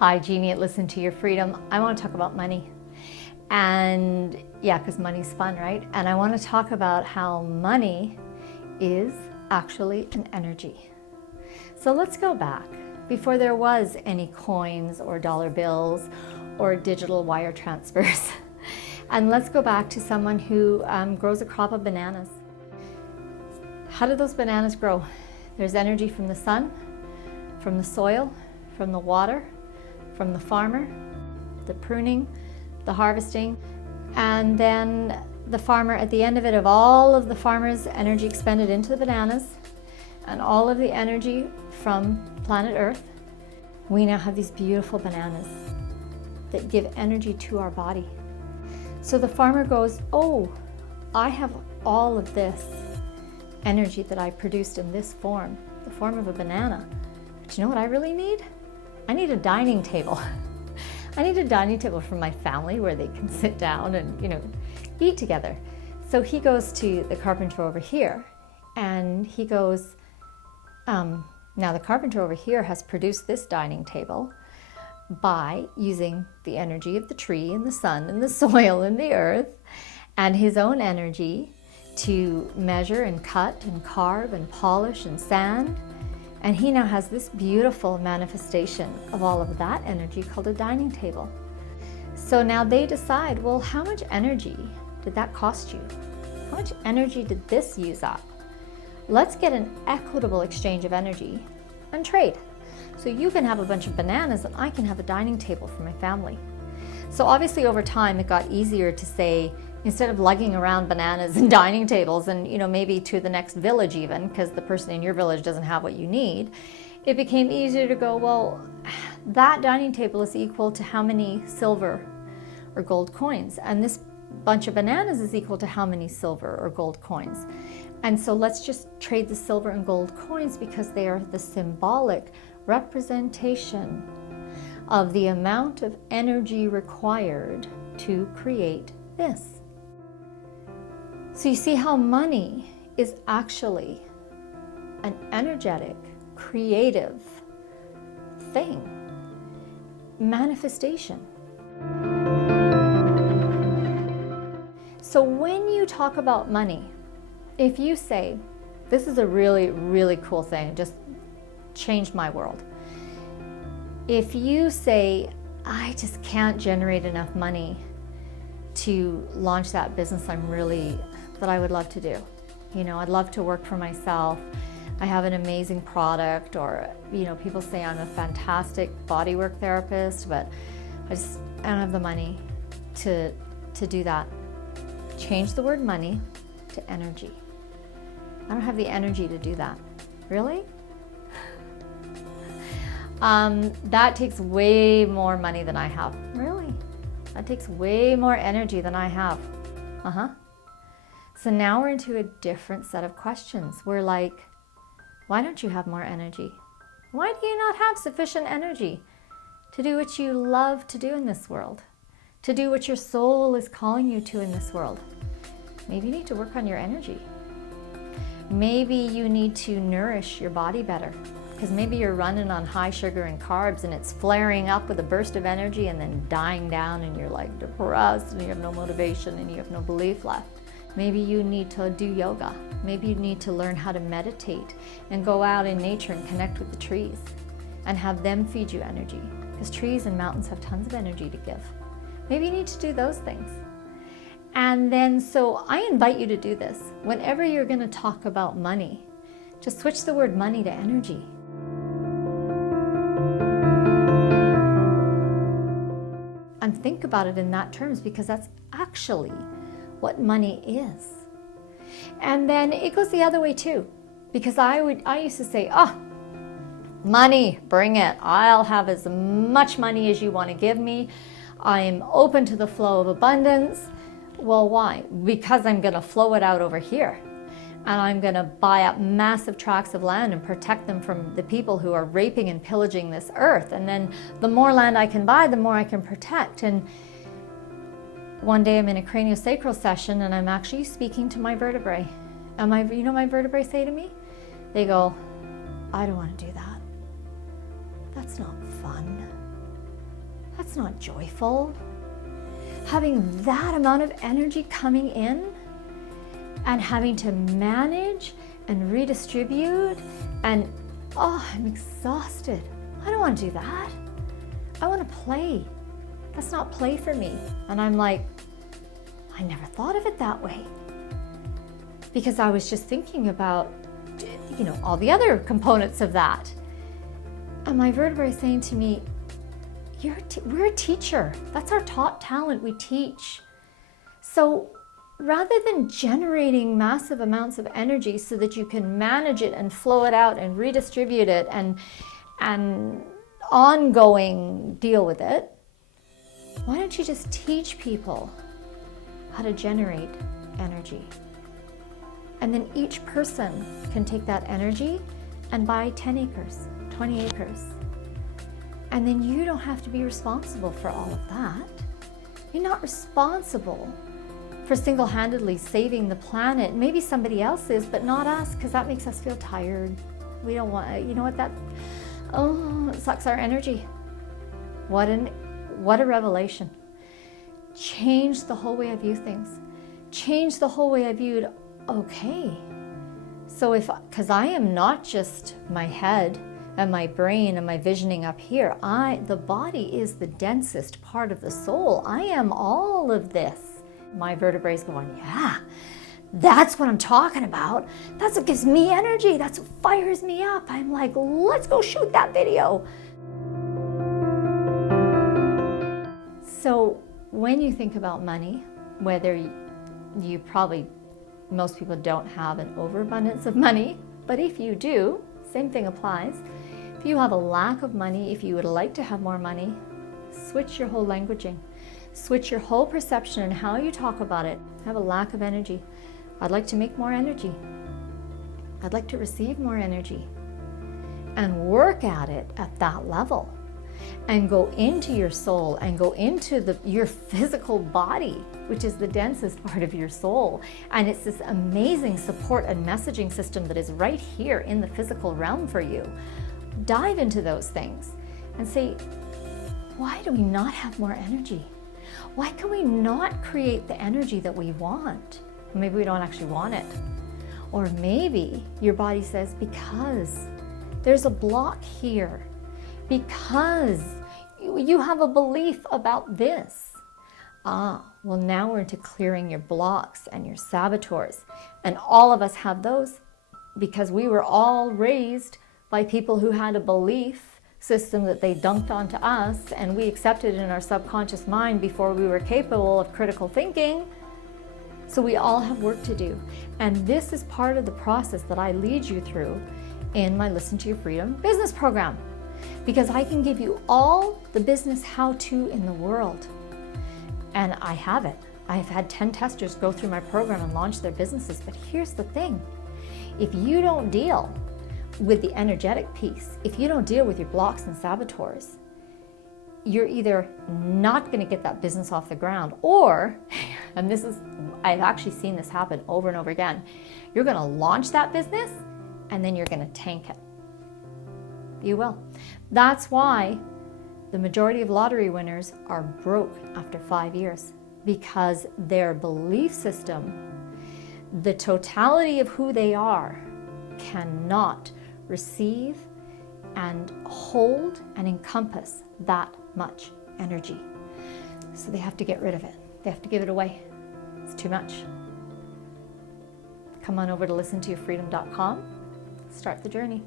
Hi, Jeannie at Listen to Your Freedom. I want to talk about money. And yeah, because money's fun, right? And I want to talk about how money is actually an energy. So let's go back. Before there was any coins or dollar bills or digital wire transfers. And let's go back to someone who grows a crop of bananas. How do those bananas grow? There's energy from the sun, from the soil, from the water, from the farmer, the pruning, the harvesting, and then the farmer, at the end of it, of all of the farmer's energy expended into the bananas and all of the energy from planet Earth, we now have these beautiful bananas that give energy to our body. So the farmer goes, oh, I have all of this energy that I produced in this form, the form of a banana. But you know what I really need? I need a dining table. I need a dining table for my family where they can sit down and, eat together. So he goes to the carpenter over here and he goes, now the carpenter over here has produced this dining table by using the energy of the tree and the sun and the soil and the earth and his own energy to measure and cut and carve and polish and sand. And he now has this beautiful manifestation of all of that energy called a dining table. So now they decide, well, how much energy did that cost you? How much energy did this use up? Let's get an equitable exchange of energy and trade. So you can have a bunch of bananas and I can have a dining table for my family. So obviously over time it got easier to say, instead of lugging around bananas and dining tables and maybe to the next village even, because the person in your village doesn't have what you need, it became easier to go, well, that dining table is equal to how many silver or gold coins, and this bunch of bananas is equal to how many silver or gold coins. And so let's just trade the silver and gold coins because they are the symbolic representation of the amount of energy required to create this. So you see how money is actually an energetic, creative thing, manifestation. So when you talk about money, if you say, this is a really, really cool thing, just changed my world. If you say, I just can't generate enough money to launch that business that I would love to do. I'd love to work for myself. I have an amazing product, or, people say I'm a fantastic bodywork therapist, but I don't have the money to do that. Change the word money to energy. I don't have the energy to do that. Really? That takes way more money than I have. Really? That takes way more energy than I have. So now we're into a different set of questions. We're like, why don't you have more energy? Why do you not have sufficient energy to do what you love to do in this world? To do what your soul is calling you to in this world? Maybe you need to work on your energy. Maybe you need to nourish your body better, because maybe you're running on high sugar and carbs and it's flaring up with a burst of energy and then dying down and you're like depressed and you have no motivation and you have no belief left. Maybe you need to do yoga. Maybe you need to learn how to meditate and go out in nature and connect with the trees and have them feed you energy, because trees and mountains have tons of energy to give. Maybe you need to do those things. And then, so I invite you to do this. Whenever you're going to talk about money, just switch the word money to energy. And think about it in that terms, because that's actually what money is. And then it goes the other way too, because I used to say, money, bring it. I'll have as much money as you want to give me. I'm open to the flow of abundance. Well, why? Because I'm going to flow it out over here. And I'm going to buy up massive tracts of land and protect them from the people who are raping and pillaging this earth. And then the more land I can buy, the more I can protect. And one day I'm in a craniosacral session and I'm actually speaking to my vertebrae. And my vertebrae say to me? They go, I don't want to do that. That's not fun. That's not joyful. Having that amount of energy coming in and having to manage and redistribute, and oh, I'm exhausted. I don't want to do that. I want to play. That's not play for me. And I'm like, I never thought of it that way. Because I was just thinking about, all the other components of that. And my vertebrae is saying to me, we're a teacher. That's our top talent, we teach. So rather than generating massive amounts of energy so that you can manage it and flow it out and redistribute it and ongoing deal with it, why don't you just teach people how to generate energy? And then each person can take that energy and buy 10 acres, 20 acres. And then you don't have to be responsible for all of that. You're not responsible for single-handedly saving the planet. Maybe somebody else is, but not us, because that makes us feel tired. We don't want, it sucks our energy. What a revelation. Change the whole way I view things. Change the whole way I viewed, okay. So because I am not just my head and my brain and my visioning up here, the body is the densest part of the soul. I am all of this. My vertebrae is going, yeah, that's what I'm talking about. That's what gives me energy. That's what fires me up. I'm like, let's go shoot that video. So when you think about money, whether most people don't have an overabundance of money, but if you do, same thing applies. If you have a lack of money, if you would like to have more money, switch your whole languaging. Switch your whole perception and how you talk about it. I have a lack of energy. I'd like to make more energy. I'd like to receive more energy. And work at it at that level. And go into your soul and go into your physical body, which is the densest part of your soul. And it's this amazing support and messaging system that is right here in the physical realm for you. Dive into those things and say, why do we not have more energy? Why can we not create the energy that we want? Maybe we don't actually want it. Or maybe your body says, because there's a block here. Because you have a belief about this. Well, now we're into clearing your blocks and your saboteurs. And all of us have those because we were all raised by people who had a belief system that they dunked onto us, and we accepted in our subconscious mind before we were capable of critical thinking. So we all have work to do. And this is part of the process that I lead you through in my Listen to Your Freedom business program. Because I can give you all the business how-to in the world. And I have it. I've had 10 testers go through my program and launch their businesses. But here's the thing. If you don't deal with the energetic piece, if you don't deal with your blocks and saboteurs, you're either not going to get that business off the ground, or, and I've actually seen this happen over and over again, you're going to launch that business and then you're going to tank it. You will. That's why the majority of lottery winners are broke after 5 years, because their belief system, the totality of who they are, cannot receive and hold and encompass that much energy. So they have to get rid of it. They have to give it away. It's too much. Come on over to listentoyourfreedom.com. Start the journey.